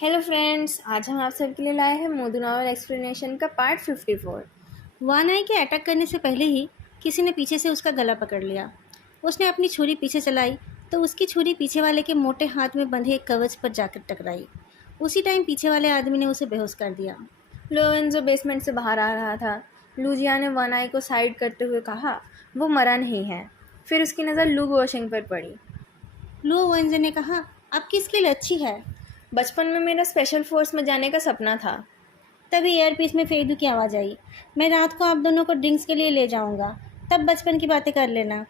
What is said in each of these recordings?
Hello friends, आज हम आप सबके लिए लाए हैं मोदी नॉवल एक्सप्लेनेशन का पार्ट 54। वानाई के अटैक करने से पहले ही किसी ने पीछे से उसका गला पकड़ लिया। उसने अपनी छुरी पीछे चलाई तो उसकी छुरी पीछे वाले के मोटे हाथ में बंधे एक कवच पर जाकर टकराई। उसी टाइम पीछे वाले आदमी ने उसे बेहोश कर दिया। लोरेंजो बेसमेंट से बाहर आ रहा था। लूजिया ने वानाई को साइड करते हुए कहा, वो मरा नहीं है। फिर उसकी नज़र लू गोशेंग पर पड़ी। लुओ वेंजे ने कहा, आपकी स्किल अच्छी है। बचपन में मेरा स्पेशल फोर्स में जाने का सपना था। तभी एयरपीस में फेदू की आवाज़ आई, मैं रात को आप दोनों को ड्रिंक्स के लिए ले जाऊंगा, तब बचपन की बातें कर लेना।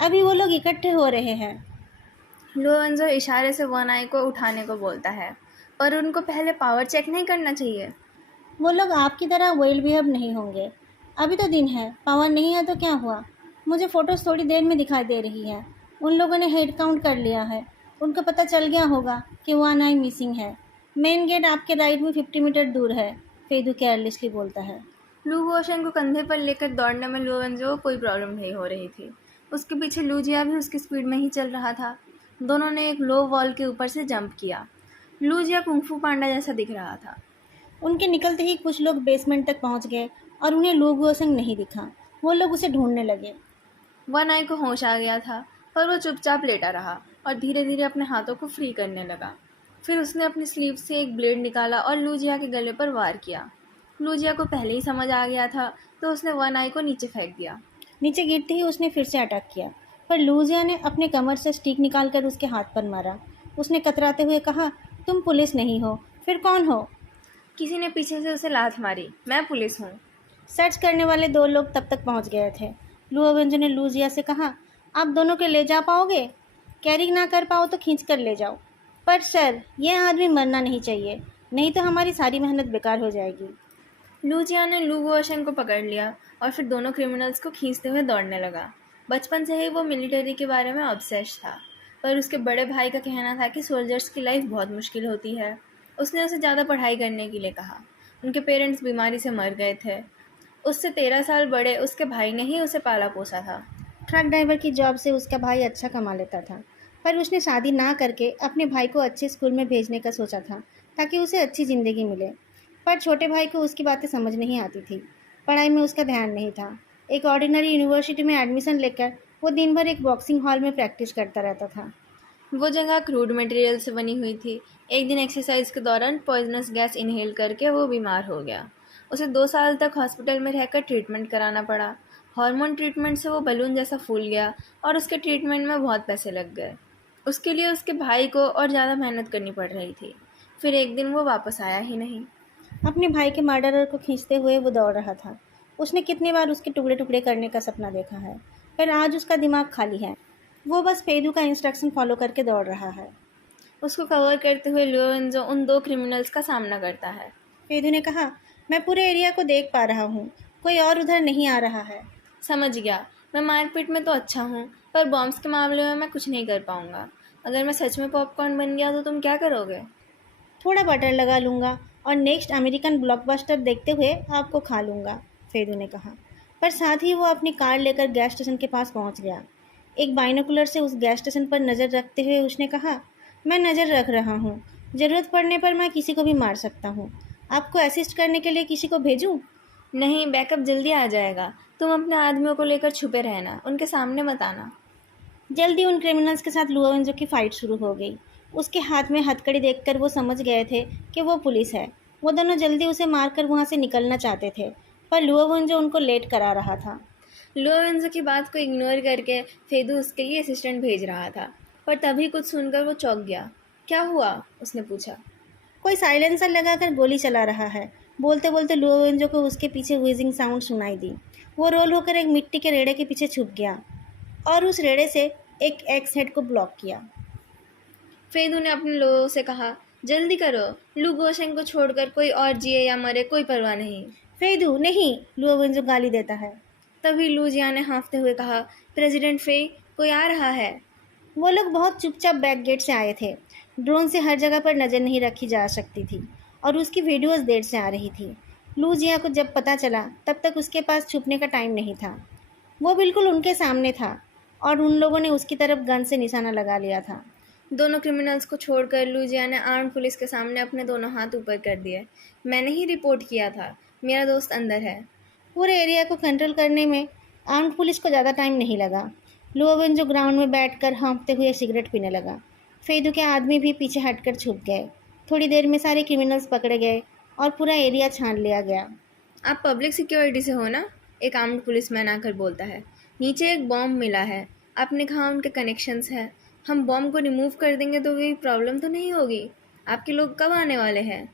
अभी वो लोग इकट्ठे हो रहे हैं। लोरेंजो इशारे से वानाई को उठाने को बोलता है, पर उनको पहले पावर चेक नहीं करना चाहिए। वो लोग आपकी तरह वेल बिहेव नहीं होंगे। अभी तो दिन है, पावर नहीं है तो क्या हुआ। मुझे फ़ोटोज़ थोड़ी देर में दिखाई दे रही है। उन लोगों ने हेड काउंट कर लिया है। उनको पता चल गया होगा कि 1 आई मिसिंग है। मेन गेट आपके राइट में 50 मीटर दूर है, फेदू केयरलेसली बोलता है। लू गोशेंग को कंधे पर लेकर दौड़ने में लोरेंजो को कोई प्रॉब्लम नहीं हो रही थी। उसके पीछे लूजिया भी उसकी स्पीड में ही चल रहा था। दोनों ने एक लो वॉल के ऊपर से जंप किया। लूजिया कुंफू पांडा जैसा दिख रहा था। उनके निकलते ही कुछ लोग बेसमेंट तक पहुंच गए और उन्हें लोगों संग नहीं दिखा। वो लोग उसे ढूंढने लगे। वन आई को होश आ गया था, पर वो चुपचाप लेटा रहा और धीरे धीरे अपने हाथों को फ्री करने लगा। फिर उसने अपनी स्लीव से एक ब्लेड निकाला और लूजिया के गले पर वार किया। लूजिया को पहले ही समझ आ गया था, तो उसने वन आई को नीचे फेंक दिया। नीचे गिरते ही उसने फिर से अटैक किया, पर लूजिया ने अपने कमर से स्टिक निकालकर उसके हाथ पर मारा। उसने कतराते हुए कहा, तुम पुलिस नहीं हो, फिर कौन हो। किसी ने पीछे से उसे लात मारी। मैं पुलिस हूँ। सर्च करने वाले दो लोग तब तक पहुंच गए थे। लुओवेंजो ने लूजिया से कहा, आप दोनों के ले जा पाओगे। कैरी ना कर पाओ तो खींच कर ले जाओ। पर सर, यह आदमी मरना नहीं चाहिए, नहीं तो हमारी सारी मेहनत बेकार हो जाएगी। लूजिया ने लू गुओशेंग को पकड़ लिया और फिर दोनों क्रिमिनल्स को खींचते हुए दौड़ने लगा। बचपन से ही वो मिलिट्री के बारे में ऑब्सेस्ड था, पर उसके बड़े भाई का कहना था कि सोल्जर्स की लाइफ बहुत मुश्किल होती है। उसने उसे ज़्यादा पढ़ाई करने के लिए कहा। उनके पेरेंट्स बीमारी से मर गए थे। उससे 13 साल बड़े उसके भाई ने ही उसे पाला पोसा था। ट्रक ड्राइवर की जॉब से उसका भाई अच्छा कमा लेता था, पर उसने शादी ना करके अपने भाई को अच्छे स्कूल में भेजने का सोचा था, ताकि उसे अच्छी ज़िंदगी मिले। पर छोटे भाई को उसकी बातें समझ नहीं आती थी। पढ़ाई में उसका ध्यान नहीं था। एक ऑर्डिनरी यूनिवर्सिटी में एडमिशन लेकर वो दिन भर एक बॉक्सिंग हॉल में प्रैक्टिस करता रहता था। वो जगह क्रूड मटेरियल से बनी हुई थी। एक दिन एक्सरसाइज के दौरान पॉइजनस गैस इनहेल करके वो बीमार हो गया। उसे 2 साल तक हॉस्पिटल में रहकर ट्रीटमेंट कराना पड़ा। हार्मोन ट्रीटमेंट से वो बलून जैसा फूल गया और उसके ट्रीटमेंट में बहुत पैसे लग गए। उसके लिए उसके भाई को और ज़्यादा मेहनत करनी पड़ रही थी। फिर एक दिन वो वापस आया ही नहीं। अपने भाई के मर्डरर को खींचते हुए वो दौड़ रहा था। उसने कितनी बार उसके टुकड़े टुकड़े करने का सपना देखा है, पर आज उसका दिमाग खाली है। वो बस फेदू का इंस्ट्रक्शन फॉलो करके दौड़ रहा है। उसको कवर करते हुए लोरेंजो उन दो क्रिमिनल्स का सामना करता है। फेदू ने कहा, मैं पूरे एरिया को देख पा रहा हूँ, कोई और उधर नहीं आ रहा है। समझ गया। मैं मारपीट में तो अच्छा हूँ, पर बॉम्ब्स के मामले में मैं कुछ नहीं कर पाऊँगा। अगर मैं सच में पॉपकॉर्न बन गया तो तुम क्या करोगे? थोड़ा बटर लगा लूँगा और नेक्स्ट अमेरिकन ब्लॉकबस्टर देखते हुए आपको खा लूँगा, फेदू ने कहा। पर साथ ही वो अपनी कार लेकर गैस स्टेशन के पास पहुँच गया। एक बाइनोकुलर से उस गैस स्टेशन पर नज़र रखते हुए उसने कहा, मैं नज़र रख रहा हूँ, ज़रूरत पड़ने पर मैं किसी को भी मार सकता हूँ। आपको असिस्ट करने के लिए किसी को भेजूँ? नहीं, बैकअप जल्दी आ जाएगा। तुम अपने आदमियों को लेकर छुपे रहना, उनके सामने मत आना। जल्दी उन क्रिमिनल्स के साथ लुओवेंजो की फ़ाइट शुरू हो गई। उसके हाथ में हथकड़ी देखकर वो समझ गए थे कि वो पुलिस है। वो दोनों जल्दी उसे मारकर वहाँ से निकलना चाहते थे, पर लुओवेंजो उनको लेट करा रहा था। लोरेंजो की बात को इग्नोर करके फेदू उसके लिए असिस्टेंट भेज रहा था, पर तभी कुछ सुनकर वो चौंक गया। क्या हुआ? उसने पूछा। कोई साइलेंसर लगाकर गोली चला रहा है। बोलते बोलते लुओवेंजो को उसके पीछे व्हीजिंग साउंड सुनाई दी। वो रोल होकर एक मिट्टी के रेड़े के पीछे छुप गया और उस रेड़े से एक एक्स हेड को ब्लॉक किया। फेदू ने अपने लोगों से कहा, जल्दी करो। लू गोशेंग को छोड़कर कोई और जिए या मरे कोई परवाह नहीं। फेदू नहीं, लुओवेंजो गाली देता है। तभी लूजिया ने हाँफते हुए कहा, प्रेसिडेंट फे, कोई आ रहा है। वो लोग बहुत चुपचाप बैक गेट से आए थे। ड्रोन से हर जगह पर नज़र नहीं रखी जा सकती थी और उसकी वीडियोस देर से आ रही थी। लूजिया को जब पता चला तब तक उसके पास छुपने का टाइम नहीं था। वो बिल्कुल उनके सामने था और उन लोगों ने उसकी तरफ गन से निशाना लगा लिया था। दोनों क्रिमिनल्स को छोड़कर लुजिया ने आर्म्ड पुलिस के सामने अपने दोनों हाथ ऊपर कर दिए। मैंने ही रिपोर्ट किया था। मेरा दोस्त अंदर है। पूरे एरिया को कंट्रोल करने में आर्म्ड पुलिस को ज़्यादा टाइम नहीं लगा। लुओवेन जो ग्राउंड में बैठकर हाँफते हुए सिगरेट पीने लगा। फेदू के आदमी भी पीछे हटकर छुप गए। थोड़ी देर में सारे क्रिमिनल्स पकड़े गए और पूरा एरिया छान लिया गया। आप पब्लिक सिक्योरिटी से हो ना? एक आर्म्ड पुलिसमैन आकर बोलता है। नीचे एक बॉम्ब मिला है। आपने कहा उनके कनेक्शंस हैं। हम बॉम्ब को रिमूव कर देंगे तो कोई प्रॉब्लम तो नहीं होगी। आपके लोग कब आने वाले हैं?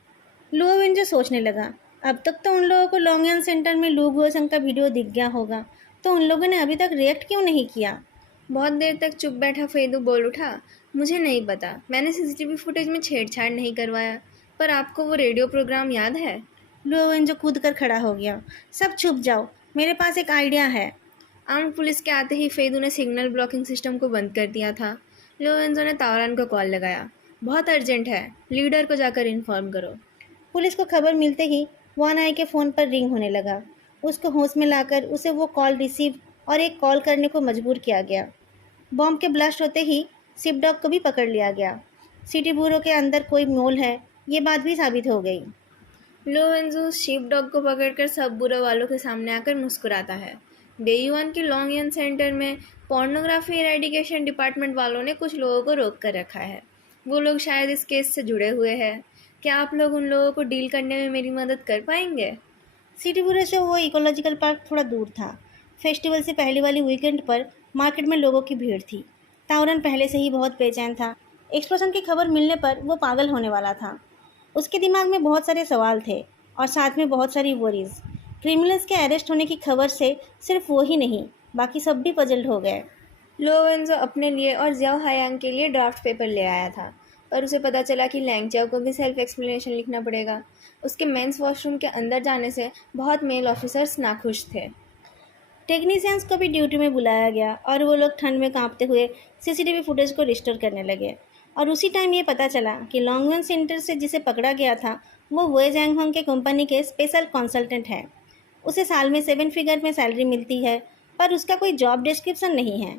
लुओवेन जो सोचने लगा, अब तक तो उन लोगों को लॉन्गयन सेंटर में लू गुओसंग का वीडियो दिख गया होगा, तो उन लोगों ने अभी तक रिएक्ट क्यों नहीं किया? बहुत देर तक चुप बैठा फेदू बोल उठा। मुझे नहीं पता। मैंने सीसीटीवी फुटेज में छेड़छाड़ नहीं करवाया। पर आपको वो रेडियो प्रोग्राम याद है? लुओवेन जो कूद कर खड़ा हो गया। सब चुप जाओ, मेरे पास एक आइडिया है। आर्म्ड पुलिस के आते ही फेदू ने सिग्नल ब्लॉकिंग सिस्टम को बंद कर दिया था। लोरेंजो ने तावरान को कॉल लगाया। बहुत अर्जेंट है। लीडर को जाकर इन्फॉर्म करो। पुलिस को खबर मिलते ही वान आई के फ़ोन पर रिंग होने लगा। उसको होश में लाकर उसे वो कॉल रिसीव और एक कॉल करने को मजबूर किया गया। बॉम्ब के ब्लास्ट होते ही सिपडॉग को भी पकड़ लिया गया। सिटी ब्यूरो के अंदर कोई मोल है, ये बात भी साबित हो गई। लोरेंजो शीप डॉग को पकड़कर सब बुरे वालों के सामने आकर मुस्कुराता है। बेयुआन के लॉन्गयन सेंटर में पोर्नोग्राफी एरेडिकेशन डिपार्टमेंट वालों ने कुछ लोगों को रोक कर रखा है। वो लोग शायद इस केस से जुड़े हुए हैं। क्या आप लोग उन लोगों को डील करने में मेरी मदद कर पाएंगे? सिटी ब्यूरो से वो इकोलॉजिकल पार्क थोड़ा दूर था। फेस्टिवल से पहले वाली वीकेंड पर मार्केट में लोगों की भीड़ थी। तावरन पहले से ही बहुत बेचैन था। एक्सप्लोजन की खबर मिलने पर वो पागल होने वाला था। उसके दिमाग में बहुत सारे सवाल थे और साथ में बहुत सारी वरीज। क्रिमिनल्स के अरेस्ट होने की खबर से सिर्फ वो ही नहीं, बाकी सब भी पजल्ड हो गए। लोवेंजो अपने लिए और जियाओ हायांग के लिए ड्राफ्ट पेपर ले आया था, पर उसे पता चला कि लैंगचाओ को भी सेल्फ एक्सप्लेनेशन लिखना पड़ेगा। उसके मेंस वॉशरूम के अंदर जाने से बहुत मेल ऑफिसर्स नाखुश थे। टेक्नीशियंस को भी ड्यूटी में बुलाया गया और वो लोग ठंड में कांपते हुए सीसीटीवी फुटेज को रिस्टोर करने लगे। और उसी टाइम ये पता चला कि लॉन्गवन सेंटर से जिसे पकड़ा गया था वो वे जैंगहोंग के कंपनी के स्पेशल कंसल्टेंट है। उसे साल में 7 फिगर में सैलरी मिलती है, पर उसका कोई जॉब डिस्क्रिप्शन नहीं है।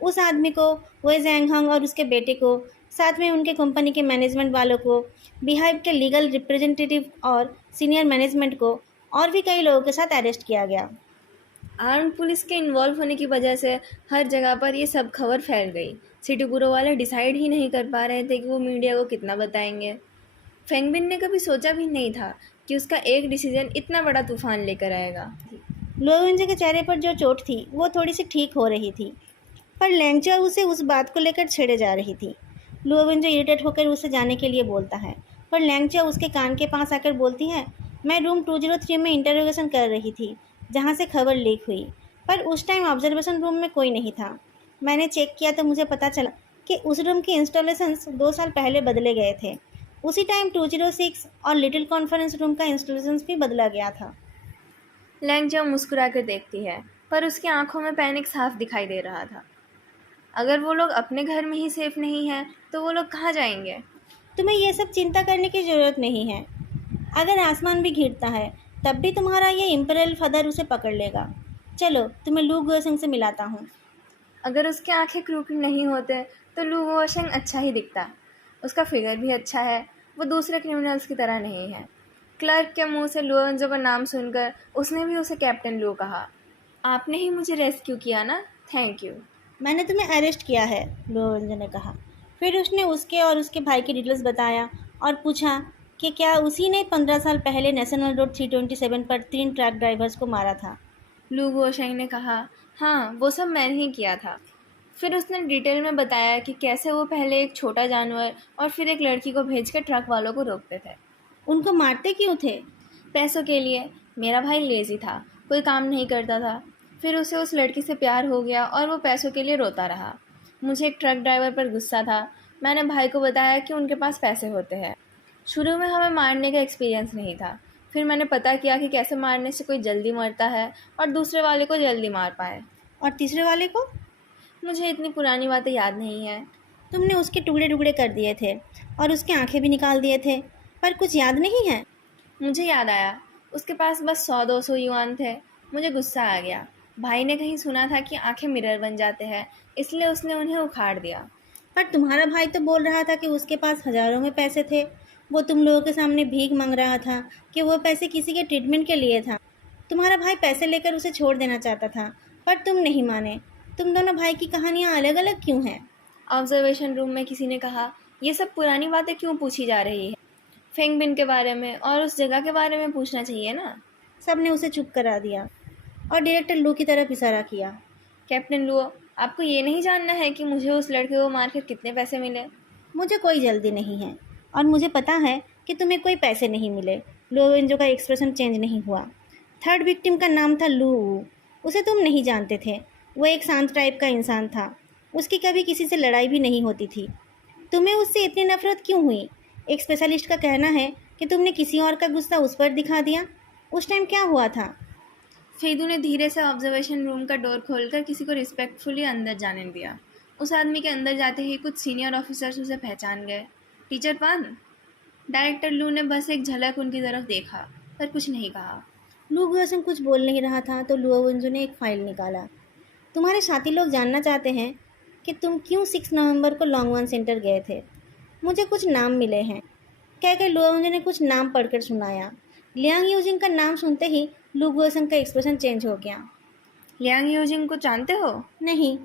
उस आदमी को, वे जैंगहोंग और उसके बेटे को, साथ में उनके कंपनी के मैनेजमेंट वालों को, बिहाइव के लीगल रिप्रेजेंटेटिव और सीनियर मैनेजमेंट को और भी कई लोगों के साथ अरेस्ट किया गया। आर्म्ड पुलिस के इन्वॉल्व होने की वजह से हर जगह पर ये सब खबर फैल गई। सिटी बुरो वाले डिसाइड ही नहीं कर पा रहे थे कि वो मीडिया को कितना बताएंगे। फेंगबिन ने कभी सोचा भी नहीं था कि उसका एक डिसीजन इतना बड़ा तूफान लेकर आएगा। लोवेंजे के चेहरे पर जो चोट थी वो थोड़ी सी ठीक हो रही थी, पर लैंगचा उसे उस बात को लेकर छेड़े जा रही थी। लोवेंजे इरिटेट होकर उसे जाने के लिए बोलता है, पर लैंगचा उसके कान के पास आकर बोलती है, मैं रूम 203 में इंटरोगेशन कर रही थी जहाँ से खबर लीक हुई, पर उस टाइम ऑब्जर्वेशन रूम में कोई नहीं था। मैंने चेक किया तो मुझे पता चला कि उस रूम के इंस्टॉलेशंस 2 साल पहले बदले गए थे। उसी टाइम 206 और लिटिल कॉन्फ्रेंस रूम का इंस्टॉलेशंस भी बदला गया था। लैंगचाओ मुस्कुरा कर देखती है, पर उसकी आंखों में पैनिक साफ दिखाई दे रहा था। अगर वो लोग अपने घर में ही सेफ नहीं हैं, तो वो लोग कहाँ जाएंगे? तुम्हें ये सब चिंता करने की ज़रूरत नहीं है। अगर आसमान भी घिरता है तब भी तुम्हारा ये इम्पीरियल फादर उसे पकड़ लेगा। चलो तुम्हें लू गुओसेंग से मिलाता हूँ। अगर उसके आंखें क्रूकेड नहीं होते तो लू वोशेंग अच्छा ही दिखता। उसका फिगर भी अच्छा है। वो दूसरे क्रिमिनल्स की तरह नहीं है। क्लर्क के मुंह से लुओंजो का नाम सुनकर उसने भी उसे कैप्टन लू कहा। आपने ही मुझे रेस्क्यू किया ना? Thank you. मैंने तुम्हें अरेस्ट किया है, लोरेंजो ने कहा। फिर उसने उसके और उसके भाई की डिटेल्स बताया और पूछा कि क्या उसी ने 15 साल पहले नेशनल रोड 327 पर 3 ट्रक ड्राइवर्स को मारा था। लू वोशेंग ने कहा, हाँ वो सब मैंने ही किया था। फिर उसने डिटेल में बताया कि कैसे वो पहले एक छोटा जानवर और फिर एक लड़की को भेजकर ट्रक वालों को रोकते थे। उनको मारते क्यों थे? पैसों के लिए। मेरा भाई लेजी था, कोई काम नहीं करता था। फिर उसे उस लड़की से प्यार हो गया और वो पैसों के लिए रोता रहा। मुझे एक ट्रक ड्राइवर पर गुस्सा था। मैंने भाई को बताया कि उनके पास पैसे होते हैं। शुरू में हमें मारने का एक्सपीरियंस नहीं था। फिर मैंने पता किया कि कैसे मारने से कोई जल्दी मरता है और दूसरे वाले को जल्दी मार पाए। और तीसरे वाले को? मुझे इतनी पुरानी बातें याद नहीं है। तुमने उसके टुकड़े टुकड़े कर दिए थे और उसके आंखें भी निकाल दिए थे, पर कुछ याद नहीं है? मुझे याद आया, उसके पास बस 100-200 युआन थे। मुझे गुस्सा आ गया। भाई ने कहीं सुना था कि आंखें मिरर बन जाते हैं, इसलिए उसने उन्हें उखाड़ दिया। पर तुम्हारा भाई तो बोल रहा था कि उसके पास हज़ारों में पैसे थे। वो तुम लोगों के सामने भीख मांग रहा था कि वो पैसे किसी के ट्रीटमेंट के लिए था। तुम्हारा भाई पैसे लेकर उसे छोड़ देना चाहता था, पर तुम नहीं माने। तुम दोनों भाई की कहानियाँ अलग अलग क्यों हैं? ऑब्जर्वेशन रूम में किसी ने कहा, ये सब पुरानी बातें क्यों पूछी जा रही है? फेंग बिन के बारे में और उस जगह के बारे में पूछना चाहिए ना। सब ने उसे चुप करा दिया और डायरेक्टर लू की तरफ इशारा किया। कैप्टन लुओ, आपको ये नहीं जानना है कि मुझे उस लड़के को मारकर कितने पैसे मिले? मुझे कोई जल्दी नहीं है और मुझे पता है कि तुम्हें कोई पैसे नहीं मिले। लोवेंजो का एक्सप्रेशन चेंज नहीं हुआ। थर्ड विक्टिम का नाम था लू वू। उसे तुम नहीं जानते थे। वो एक शांत टाइप का इंसान था। उसकी कभी किसी से लड़ाई भी नहीं होती थी। तुम्हें उससे इतनी नफरत क्यों हुई? एक स्पेशलिस्ट का कहना है कि तुमने किसी और का गुस्सा उस पर दिखा दिया। उस टाइम क्या हुआ था? फेदू ने धीरे से ऑब्जर्वेशन रूम का डोर खोलकर किसी को रिस्पेक्टफुली अंदर जाने दिया। उस आदमी के अंदर जाते ही कुछ सीनियर ऑफिसर्स उसे पहचान गए। टीचर पान। डायरेक्टर लू ने बस एक झलक उनकी तरफ देखा, पर कुछ नहीं कहा। लू गुआसम कुछ बोल नहीं रहा था तो लुओवेंजो ने एक फाइल निकाला। तुम्हारे साथी लोग जानना चाहते हैं कि तुम क्यों 6 नवंबर को लॉन्गवन सेंटर गए थे। मुझे कुछ नाम मिले हैं, कहकर लुओवेंजो ने कुछ नाम पढ़कर सुनाया। लियांग यूजिंग का नाम सुनते ही लू गुआसम का एक्सप्रेशन चेंज हो गया। लियांग यूजिंग को जानते हो? नहीं।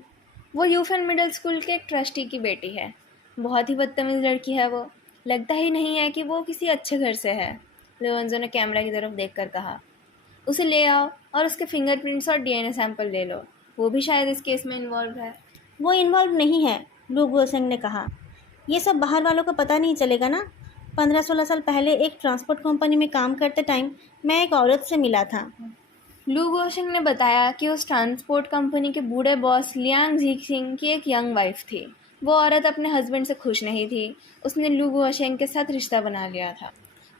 वो यूफेन मिडिल स्कूल के एक ट्रस्टी की बेटी है। बहुत ही बदतमीज लड़की है वो। लगता ही नहीं है कि वो किसी अच्छे घर से है। लोवेंजो ने कैमरा की तरफ देखकर कहा, उसे ले आओ और उसके फिंगरप्रिंट्स और डीएनए सैंपल ले लो। वो भी शायद इस केस में इन्वॉल्व है। वो इन्वॉल्व नहीं है, लू गुआसम ने कहा। ये सब बाहर वालों को पता नहीं चलेगा ना। 15-16 साल पहले एक ट्रांसपोर्ट कंपनी में काम करते टाइम मैं एक औरत से मिला था। लू गोशिंग ने बताया कि उस ट्रांसपोर्ट कंपनी के बूढ़े बॉस लियांग झीक्सिंग की एक यंग वाइफ थी। वो औरत अपने हस्बैंड से खुश नहीं थी। उसने लू गोशिंग के साथ रिश्ता बना लिया था,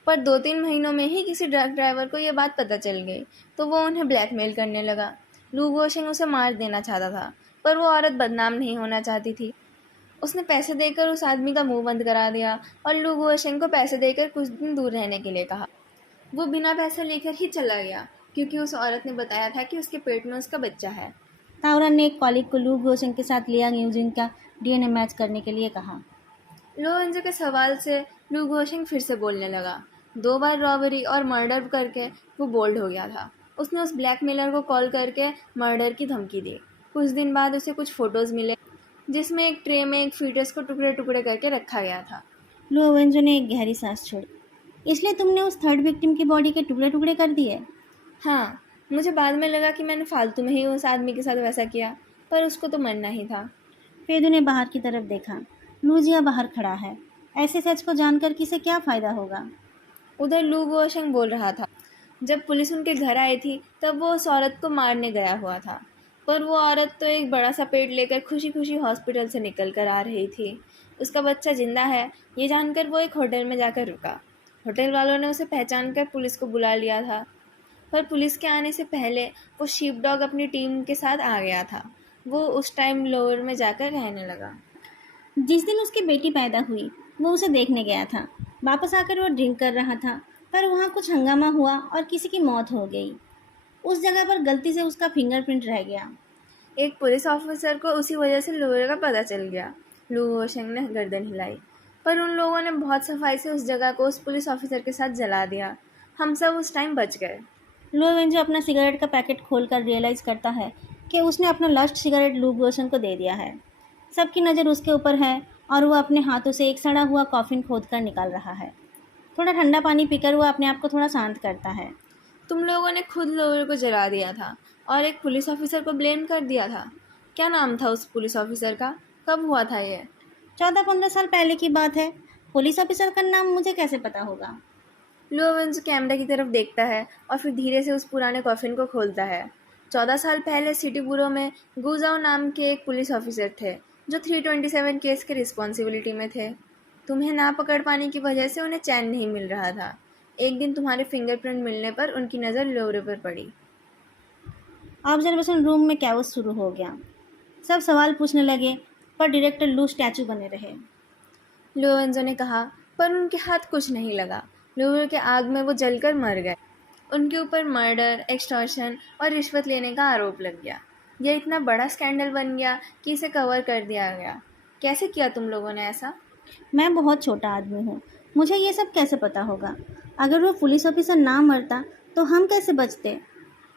पर 2-3 महीनों में ही किसी ट्रक ड्राइवर को ये बात पता चल गई, तो वो उन्हें ब्लैकमेल करने लगा। लू गोशिंग उसे मार देना चाहता था, पर वो औरत बदनाम नहीं होना चाहती थी। उसने पैसे देकर उस आदमी का मुंह बंद करा दिया और लू गोशिंग को पैसे देकर कुछ दिन दूर रहने के लिए कहा। वो बिना पैसे लेकर ही चला गया, क्योंकि उस औरत ने बताया था कि उसके पेट में उसका बच्चा है। तावरन ने एक कॉलीग को लू गुआसम के साथ लियांग यूजिंग का डीएनए मैच करने के लिए कहा। लोवेंजो के सवाल से लू गोशिंग फिर से बोलने लगा। 2 बार रॉबरी और मर्डर करके वो बोल्ड हो गया था। उसने उस ब्लैकमेलर को कॉल करके मर्डर की धमकी दी। कुछ दिन बाद उसे कुछ फ़ोटोज़ मिले, जिसमें एक ट्रे में एक फीटस को टुकड़े टुकड़े करके रखा गया था। लुओवेंजो ने एक गहरी सांस छोड़ी। इसलिए तुमने उस थर्ड विक्टिम की बॉडी के टुकड़े टुकड़े कर दिए? हाँ, मुझे बाद में लगा कि मैंने फालतू में ही उस आदमी के साथ वैसा किया, पर उसको तो मरना ही था। फेदू ने बाहर की तरफ देखा। लूजिया बाहर खड़ा है। ऐसे सच को जानकर किसे क्या फ़ायदा होगा? उधर लू गोशेंग बोल रहा था, जब पुलिस उनके घर आई थी तब वो उस औरत को मारने गया हुआ था, पर वो औरत तो एक बड़ा सा पेट लेकर खुशी खुशी हॉस्पिटल से निकल कर आ रही थी। उसका बच्चा जिंदा है, ये जानकर वो एक होटल में जाकर रुका। होटल वालों ने उसे पहचान कर पुलिस को बुला लिया था, पर पुलिस के आने से पहले वो शीप डॉग अपनी टीम के साथ आ गया था। वो उस टाइम लोअर में जाकर रहने लगा। जिस दिन उसकी बेटी पैदा हुई वो उसे देखने गया था। वापस आकर वो ड्रिंक कर रहा था, पर वहाँ कुछ हंगामा हुआ और किसी की मौत हो गई। उस जगह पर गलती से उसका फिंगरप्रिंट रह गया। एक पुलिस ऑफिसर को उसी वजह से लोअर का पता चल गया। लू वोशेंग ने गर्दन हिलाई, पर उन लोगों ने बहुत सफाई से उस जगह को उस पुलिस ऑफिसर के साथ जला दिया। हम सब उस टाइम बच गए। लुओवेंजो अपना सिगरेट का पैकेट खोलकर रियलाइज़ करता है कि उसने अपना लास्ट सिगरेट लू गोशन को दे दिया है। सबकी नज़र उसके ऊपर है और वह अपने हाथों से एक सड़ा हुआ कॉफिन खोद कर निकाल रहा है। थोड़ा ठंडा पानी पीकर वह अपने आप को थोड़ा शांत करता है। तुम लोगों ने खुद लोअर को जला दिया था और एक पुलिस ऑफिसर को ब्लेम कर दिया था। क्या नाम था उस पुलिस ऑफिसर का? कब हुआ था ये? 14-15 साल पहले की बात है। पुलिस ऑफिसर का नाम मुझे कैसे पता होगा? लोवेंस कैमरा की तरफ देखता है और फिर धीरे से उस पुराने कॉफिन को खोलता है। 14 साल पहले सिटी बुरो में गुजाओ नाम के एक पुलिस ऑफिसर थे, जो 327 केस के रिस्पॉन्सिबिलिटी में थे। तुम्हें ना पकड़ पाने की वजह से उन्हें चैन नहीं मिल रहा था। एक दिन तुम्हारे फिंगरप्रिंट मिलने पर उनकी नज़र लोरे पर पड़ी। ऑब्जर्वेशन रूम में कैओस शुरू हो गया। सब सवाल पूछने लगे, पर डायरेक्टर लू स्टैचू बने रहे। लोवेंजो ने कहा, पर उनके हाथ कुछ नहीं लगा। लोअर के आग में वो जलकर मर गए। उनके ऊपर मर्डर, एक्सटॉर्शन और रिश्वत लेने का आरोप लग गया। यह इतना बड़ा स्कैंडल बन गया कि इसे कवर कर दिया गया। कैसे किया तुम लोगों ने ऐसा? मैं बहुत छोटा आदमी हूँ, मुझे ये सब कैसे पता होगा? अगर वो पुलिस ऑफिसर ना मरता तो हम कैसे बचते?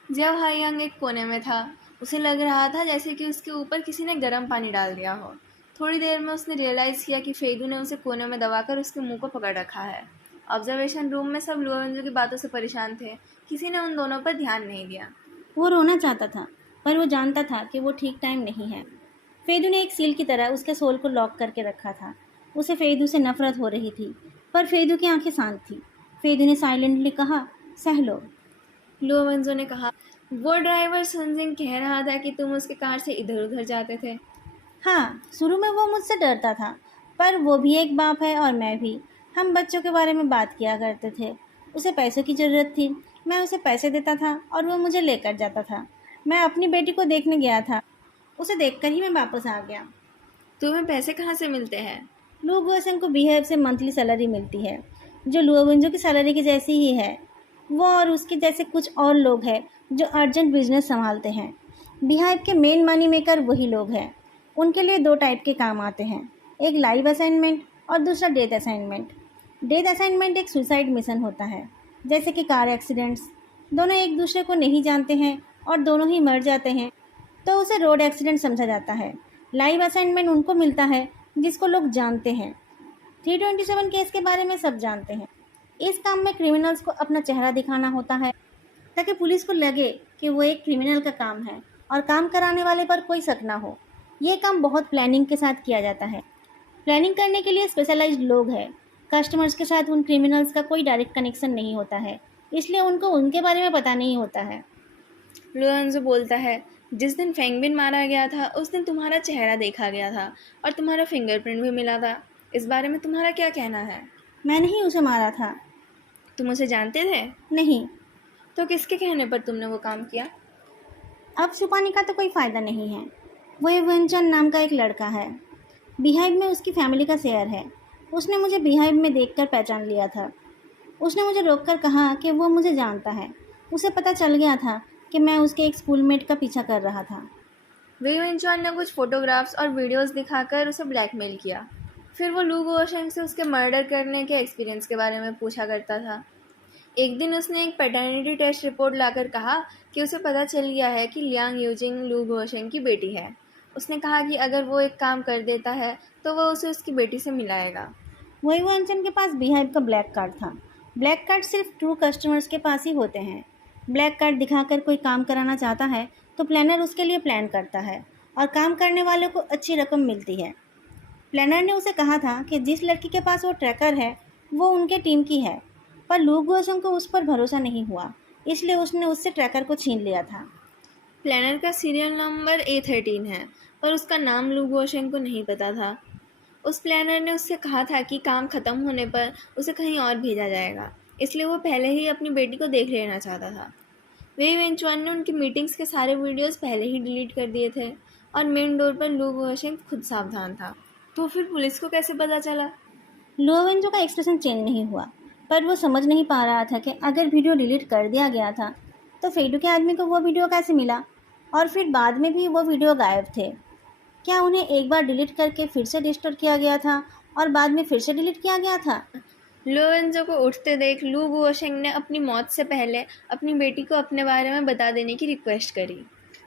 जब हाईयांग एक कोने में था, उसे लग रहा था जैसे कि उसके ऊपर किसी ने गर्म पानी डाल दिया हो। थोड़ी देर में उसने रियलाइज़ किया कि फेदू ने उसे कोने में दबाकर उसके मुंह को पकड़ रखा है। ऑब्जर्वेशन रूम में सब लुओवेंजो की बातों से परेशान थे। किसी ने उन दोनों पर ध्यान नहीं दिया। वो रोना चाहता था, पर वो जानता था कि वो ठीक टाइम नहीं है। फेदू ने एक सील की तरह उसके सोल को लॉक करके रखा था। उसे फेदू से नफरत हो रही थी, पर फेदू की आंखें शांत थी। फेदू ने साइलेंटली कहा, सह लो। लुओवेंजो ने कहा, वो ड्राइवर सुनजिंग कह रहा था कि तुम उसके कार से इधर उधर जाते थे। हाँ, शुरू में वो मुझसे डरता था, पर वो भी एक बाप है और मैं भी। हम बच्चों के बारे में बात किया करते थे। उसे पैसों की ज़रूरत थी, मैं उसे पैसे देता था और वो मुझे लेकर जाता था। मैं अपनी बेटी को देखने गया था, उसे देखकर ही मैं वापस आ गया। तुम्हें पैसे कहाँ से मिलते हैं? लू गुओसेंग को बीहेव से मंथली सैलरी मिलती है, जो लुओविंजो की सैलरी की जैसी ही है। वो और उसके जैसे कुछ और लोग हैं जो अर्जेंट बिजनेस संभालते हैं। बिहाइव के मेन मनी मेकर वही लोग हैं। उनके लिए दो टाइप के काम आते हैं, एक लाइव असाइनमेंट और दूसरा डेथ असाइनमेंट। डेथ असाइनमेंट एक सुसाइड मिशन होता है, जैसे कि कार एक्सीडेंट्स। दोनों एक दूसरे को नहीं जानते हैं और दोनों ही मर जाते हैं, तो उसे रोड एक्सीडेंट समझा जाता है। लाइव असाइनमेंट उनको मिलता है जिसको लोग जानते हैं। 327 केस के बारे में सब जानते हैं। इस काम में क्रिमिनल्स को अपना चेहरा दिखाना होता है, ताकि पुलिस को लगे कि वो एक क्रिमिनल का काम है और काम कराने वाले पर कोई शक ना हो। ये काम बहुत प्लानिंग के साथ किया जाता है। प्लानिंग करने के लिए स्पेशलाइज्ड लोग हैं। कस्टमर्स के साथ उन क्रिमिनल्स का कोई डायरेक्ट कनेक्शन नहीं होता है, इसलिए उनको उनके बारे में पता नहीं होता है। लुओवेंजो बोलता है, जिस दिन फेंगबिन मारा गया था उस दिन तुम्हारा चेहरा देखा गया था और तुम्हारा फिंगरप्रिंट भी मिला था। इस बारे में तुम्हारा क्या कहना है? मैंने ही उसे मारा था। तुम उसे जानते थे? नहीं। तो किसके कहने पर तुमने वो काम किया? अब छुपाने का तो कोई फ़ायदा नहीं है। वो एवेंचन नाम का एक लड़का है, बिहाइव में उसकी फैमिली का शेयर है। उसने मुझे बिहाइव में देखकर पहचान लिया था। उसने मुझे रोककर कहा कि वो मुझे जानता है। उसे पता चल गया था कि मैं उसके एक स्कूलमेट का पीछा कर रहा था। वेइवेंचुआन ने कुछ फोटोग्राफ्स और वीडियोस दिखाकर उसे ब्लैकमेल किया। फिर वो लू गुओशेंग से उसके मर्डर करने के एक्सपीरियंस के बारे में पूछा करता था। एक दिन उसने एक पैटर्निटी टेस्ट रिपोर्ट लाकर कहा कि उसे पता चल गया है कि लियांग यूजिंग लू गुओशेंग की बेटी है। उसने कहा कि अगर वो एक काम कर देता है तो वो उसे उसकी बेटी से मिलाएगा। वही वो अंचन के पास बिहाइव का ब्लैक कार्ड था। ब्लैक कार्ड सिर्फ ट्रू कस्टमर्स के पास ही होते हैं। ब्लैक कार्ड दिखाकर कोई काम कराना चाहता है तो प्लानर उसके लिए प्लान करता है और काम करने वाले को अच्छी रकम मिलती है। प्लानर ने उसे कहा था कि जिस लड़की के पास वो ट्रैकर है वो उनके टीम की है, पर लू गुओसंग को उस पर भरोसा नहीं हुआ, इसलिए उसने उससे ट्रैकर को छीन लिया था। प्लानर का सीरियल नंबर A13 है, पर उसका नाम लू गुओशेंग को नहीं पता था। उस प्लानर ने उससे कहा था कि काम खत्म होने पर उसे कहीं और भेजा जाएगा, इसलिए वो पहले ही अपनी बेटी को देख लेना चाहता था। वे वेंचुआन ने उनकी मीटिंग्स के सारे वीडियोस पहले ही डिलीट कर दिए थे और मेन डोर पर लू गुओशेंग खुद सावधान था। तो फिर पुलिस को कैसे पता चला? लुओवेंजो का एक्सप्रेशन चेंज नहीं हुआ, पर वो समझ नहीं पा रहा था कि अगर वीडियो डिलीट कर दिया गया था तो फेडू के आदमी को वो वीडियो कैसे मिला, और फिर बाद में भी वो वीडियो गायब थे। क्या उन्हें एक बार डिलीट करके फिर से रिस्टोर किया गया था और बाद में फिर से डिलीट किया गया था? लुओवेंजो को उठते देख लू गुओशेंग ने अपनी मौत से पहले अपनी बेटी को अपने बारे में बता देने की रिक्वेस्ट करी।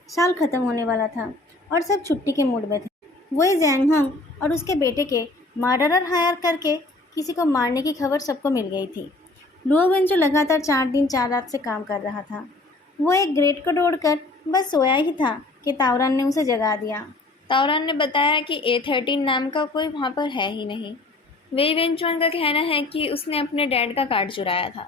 साल खत्म होने वाला था और सब छुट्टी के मूड में थे। वही जैंगहंग और उसके बेटे के मर्डरर हायर करके किसी को मारने की खबर सबको मिल गई थी। लुओवेंजो लगातार 4 दिन 4 रात से काम कर रहा था। वो एक ग्रेट को दौड़कर बस सोया ही था कि तावरान ने उसे जगा दिया। तावरान ने बताया कि A13 नाम का कोई वहाँ पर है ही नहीं। वेई वेंचुआन का कहना है कि उसने अपने डैड का कार्ड चुराया था।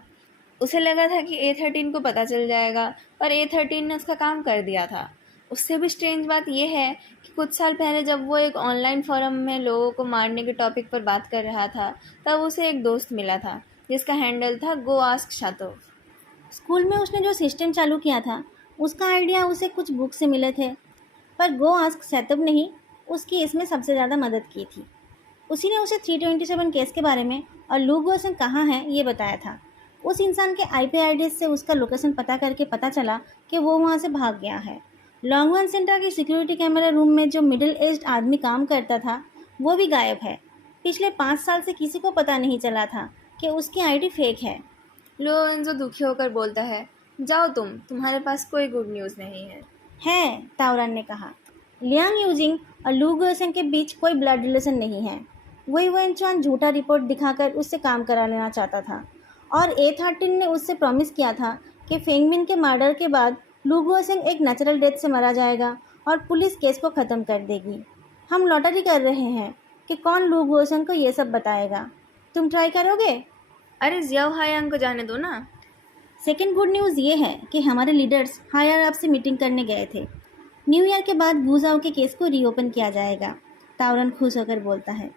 उसे लगा था कि A13 को पता चल जाएगा, पर A13 ने उसका काम कर दिया था। उससे भी स्ट्रेंज बात यह है कि कुछ साल पहले जब वो एक ऑनलाइन फोरम में लोगों को मारने के टॉपिक पर बात कर रहा था, तब उसे एक दोस्त मिला था जिसका हैंडल था गो आस्क शातो। स्कूल में उसने जो सिस्टम चालू किया था उसका आइडिया उसे कुछ बुक से मिले थे, पर गो आस्क सेटअप ने ही उसकी इसमें सबसे ज़्यादा मदद की थी। उसी ने उसे 327 केस के बारे में और लू गुओशेंग कहाँ है ये बताया था। उस इंसान के IP एड्रेस से उसका लोकेशन पता करके पता चला कि वो वहाँ से भाग गया है। लॉन्गवन सेंटर के सिक्योरिटी कैमरा रूम में जो मिडिल एज्ड आदमी काम करता था वो भी गायब है। पिछले 5 साल से किसी को पता नहीं चला था कि उसकी आईडी फेक है। लोरेंजो दुखी होकर बोलता है, जाओ तुम्हारे पास कोई गुड न्यूज़ नहीं है। है, ताओरन ने कहा। लियांग यूजिंग और लू गुएसेंग के बीच कोई ब्लड रिलेशन नहीं है। वही वेनचुआन झूठा रिपोर्ट दिखाकर उससे काम करा लेना चाहता था और A13 ने उससे प्रॉमिस किया था कि फेंगमिन के मर्डर के बाद लू गुएसेंग एक नेचुरल डेथ से मारा जाएगा और पुलिस केस को ख़त्म कर देगी। हम लॉटरी कर रहे हैं कि कौन लू गुएसेंग को ये सब बताएगा। तुम ट्राई करोगे? अरे जियाओ हायांग को जाने दो ना। सेकेंड गुड न्यूज़ ये है कि हमारे लीडर्स हायर अप से मीटिंग करने गए थे। न्यू ईयर के बाद गुजाओ के केस को रीओपन किया जाएगा। तावरन खुश होकर बोलता है।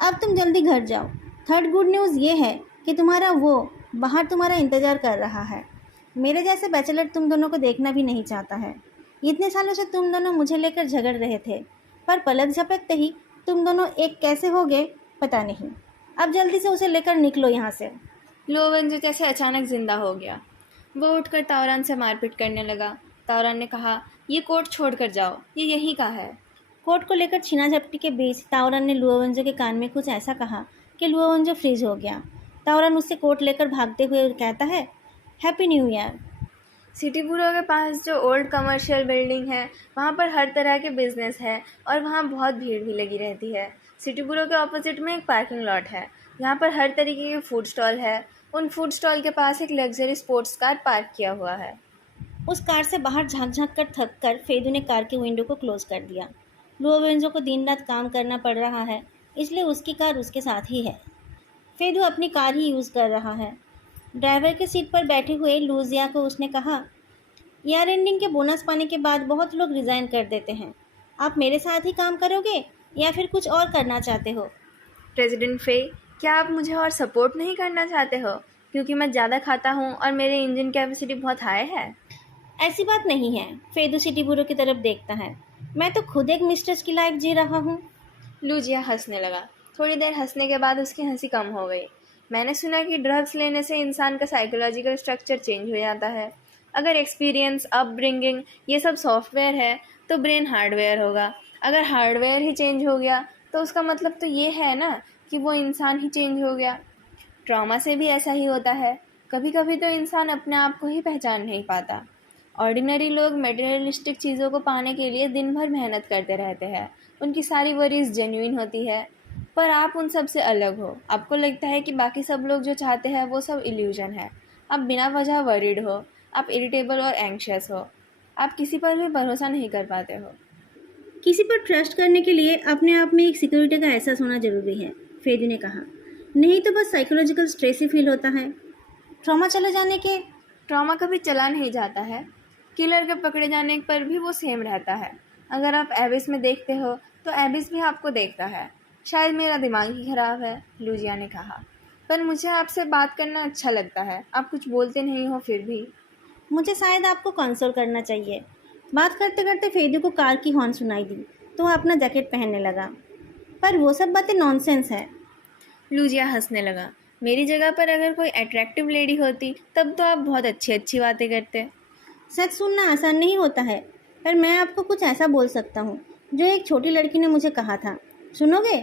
अब तुम जल्दी घर जाओ। थर्ड गुड न्यूज़ ये है कि तुम्हारा वो बाहर तुम्हारा इंतज़ार कर रहा है। मेरे जैसे बैचलर तुम दोनों को देखना भी नहीं चाहता है। इतने सालों से तुम दोनों मुझे लेकर झगड़ रहे थे, पर पलक झपकते ही तुम दोनों एक कैसे हो गए पता नहीं। अब जल्दी से उसे लेकर निकलो यहाँ से। लोरेंजो जैसे अचानक जिंदा हो गया। वो उठकर ताओरन से मारपीट करने लगा। ताओरन ने कहा, ये कोट छोड़कर जाओ, ये यहीं का है। कोट को लेकर छीना झपटी के बीच ताओरन ने लुओवेंजो के कान में कुछ ऐसा कहा कि लुओवेंजो फ्रीज हो गया। ताओरन उससे कोट लेकर भागते हुए कहता है, हैप्पी न्यू ईयर। सिटी बुरो के पास जो ओल्ड कमर्शियल बिल्डिंग है, वहाँ पर हर तरह के बिजनेस है और वहाँ बहुत भीड़ भी लगी रहती है। सिटी बुरो के ऑपोजिट में एक पार्किंग लॉट है, यहाँ पर हर तरीके के फूड स्टॉल है। उन फूड स्टॉल के पास एक लग्जरी स्पोर्ट्स कार पार्क किया हुआ है। उस कार से बाहर झांक झांक कर थक कर फेदू ने कार के विंडो को क्लोज कर दिया। लुओवेंजो को दिन रात काम करना पड़ रहा है, इसलिए उसकी कार उसके साथ ही है। फेदू अपनी कार ही यूज़ कर रहा है। ड्राइवर के सीट पर बैठे हुए लूजिया को उसने कहा, ईयर एंडिंग के बोनस पाने के बाद बहुत लोग रिज़ाइन कर देते हैं। आप मेरे साथ ही काम करोगे या फिर कुछ और करना चाहते हो? प्रेसिडेंट फे, क्या आप मुझे और सपोर्ट नहीं करना चाहते हो? क्योंकि मैं ज़्यादा खाता हूँ और मेरे इंजन कैपेसिटी बहुत हाई है। ऐसी बात नहीं है। फेदू सिटी बुरो की तरफ देखता है। मैं तो खुद एक मिस्ट्रेस की लाइफ जी रहा हूँ। लूजिया हंसने लगा। थोड़ी देर हंसने के बाद उसकी हंसी कम हो गई। मैंने सुना कि ड्रग्स लेने से इंसान का साइकोलॉजिकल स्ट्रक्चर चेंज हो जाता है। अगर एक्सपीरियंस, अपब्रिंगिंग ये सब सॉफ्टवेयर है तो ब्रेन हार्डवेयर होगा। अगर हार्डवेयर ही चेंज हो गया तो उसका मतलब तो ये है ना कि वो इंसान ही चेंज हो गया। ट्रॉमा से भी ऐसा ही होता है। कभी कभी तो इंसान अपने आप को ही पहचान नहीं पाता। ऑर्डिनरी लोग मटेरियलिस्टिक चीज़ों को पाने के लिए दिन भर मेहनत करते रहते हैं। उनकी सारी वरीज जेन्युइन होती है, पर आप उन सब से अलग हो। आपको लगता है कि बाकी सब लोग जो चाहते हैं वो सब इल्यूजन है। आप बिना वजह वरीड हो, आप इरिटेबल और एंग्शियस हो, आप किसी पर भी भरोसा नहीं कर पाते हो। किसी पर ट्रस्ट करने के लिए अपने आप में एक सिक्योरिटी का एहसास होना जरूरी है, फेदू ने कहा। नहीं तो बस साइकोलॉजिकल स्ट्रेस ही फील होता है। ट्रॉमा चले जाने के ट्रॉमा कभी चला नहीं जाता है। किलर के पकड़े जाने पर भी वो सेम रहता है। अगर आप एबिस में देखते हो तो एबिस भी आपको देखता है। शायद मेरा दिमाग ही खराब है, लूजिया ने कहा, पर मुझे आपसे बात करना अच्छा लगता है। आप कुछ बोलते नहीं हो फिर भी। मुझे शायद आपको कंसोल करना चाहिए। बात करते करते फेदू को कार की हॉर्न सुनाई दी तो वह अपना जैकेट पहनने लगा। पर वो सब बातें नॉनसेंस है। लूजिया हंसने लगा। मेरी जगह पर अगर कोई अट्रैक्टिव लेडी होती तब तो आप बहुत अच्छी अच्छी बातें करते। सच सुनना आसान नहीं होता है, पर मैं आपको कुछ ऐसा बोल सकता हूँ जो एक छोटी लड़की ने मुझे कहा था। सुनोगे?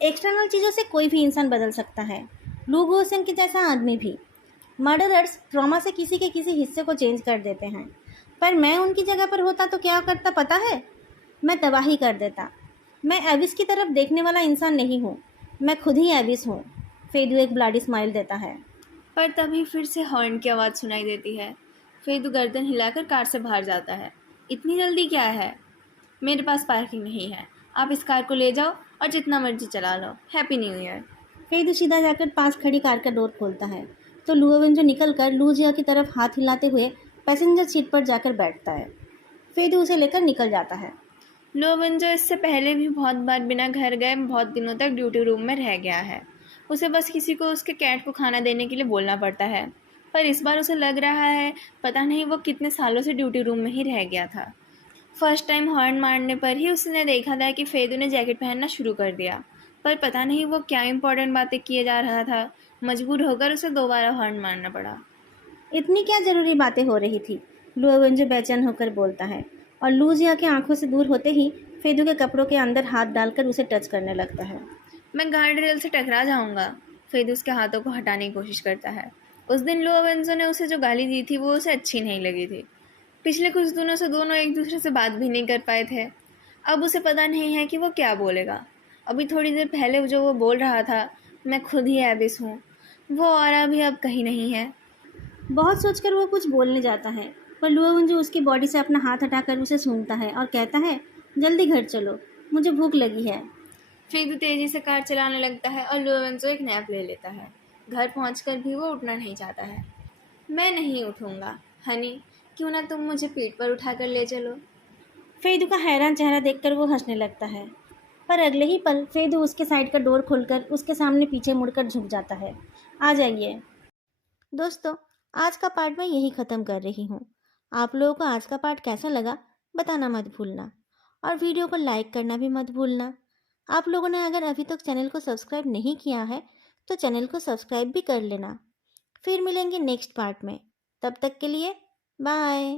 एक्सटर्नल चीज़ों से कोई भी इंसान बदल सकता है, लू गुओसेंग के जैसा आदमी भी। मर्डरर्स ट्रॉमा से किसी के किसी हिस्से को चेंज कर देते हैं, पर मैं उनकी जगह पर होता तो क्या करता पता है? मैं तबाही कर देता। मैं एबिस की तरफ देखने वाला इंसान नहीं हूँ, मैं खुद ही एबिस हूँ। फेदू एक ब्लाडी स्माइल देता है। पर तभी फिर से हॉर्न की आवाज़ सुनाई देती है। फेदू गर्दन हिलाकर कार से बाहर जाता है। इतनी जल्दी क्या है? मेरे पास पार्किंग नहीं है। आप इस कार को ले जाओ और जितना मर्जी चला लो। Happy new year. फेदू सीधा जाकर पास खड़ी कार का डोर खोलता है तो लुओवेंजो निकल कर लूजिया की तरफ हाथ हिलाते हुए पैसेंजर सीट पर जाकर बैठता है। फेदू उसे लेकर निकल जाता है। लोवेंजो इससे पहले भी बहुत बार बिना घर गए बहुत दिनों तक ड्यूटी रूम में रह गया है। उसे बस किसी को उसके कैट को खाना देने के लिए बोलना पड़ता है, पर इस बार उसे लग रहा है पता नहीं वो कितने सालों से ड्यूटी रूम में ही रह गया था। फर्स्ट टाइम हॉर्न मारने पर ही उसने देखा था कि फेदू ने जैकेट पहनना शुरू कर दिया, पर पता नहीं वो क्या इंपॉर्टेंट बातें किए जा रहा था। मजबूर होकर उसे दोबारा हॉर्न मारना पड़ा। इतनी क्या ज़रूरी बातें हो रही थी? लुओवेंजो बेचैन होकर बोलता है और लूजिया के आंखों से दूर होते ही फेदू के कपड़ों के अंदर हाथ डालकर उसे टच करने लगता है। मैं गार्ड रेल से टकरा जाऊंगा। फेदू उसके हाथों को हटाने की कोशिश करता है। उस दिन लोवेंजो ने उसे जो गाली दी थी वो उसे अच्छी नहीं लगी थी। पिछले कुछ दिनों से दोनों एक दूसरे से बात भी नहीं कर पाए थे। अब उसे पता नहीं है कि वो क्या बोलेगा। अभी थोड़ी देर पहले जो वो बोल रहा था, मैं खुद ही एबिस हूँ, वो ऑरा भी अब कहीं नहीं है। बहुत सोचकर वो कुछ बोलने जाता है, पर लुओवंजू उसकी बॉडी से अपना हाथ हटाकर उसे सूंघता है और कहता है, जल्दी घर चलो, मुझे भूख लगी है। फेदू तेजी से कार चलाने लगता है और लोवेंजो एक नैप ले लेता है। घर पहुंचकर भी वो उठना नहीं चाहता है। मैं नहीं उठूंगा हनी, क्यों ना तुम मुझे पीठ पर उठाकर ले चलो। फेदू का हैरान चेहरा देखकर वो हंसने लगता है, पर अगले ही पल फेदू उसके साइड का डोर खोलकर उसके सामने पीछे मुड़कर झुक जाता है। आ जाइए। दोस्तों, आज का पार्ट मैं यही ख़त्म कर रही हूँ। आप लोगों को आज का पार्ट कैसा लगा बताना मत भूलना, और वीडियो को लाइक करना भी मत भूलना। आप लोगों ने अगर अभी तक चैनल को सब्सक्राइब नहीं किया है तो चैनल को सब्सक्राइब भी कर लेना। फिर मिलेंगे नेक्स्ट पार्ट में। तब तक के लिए बाय।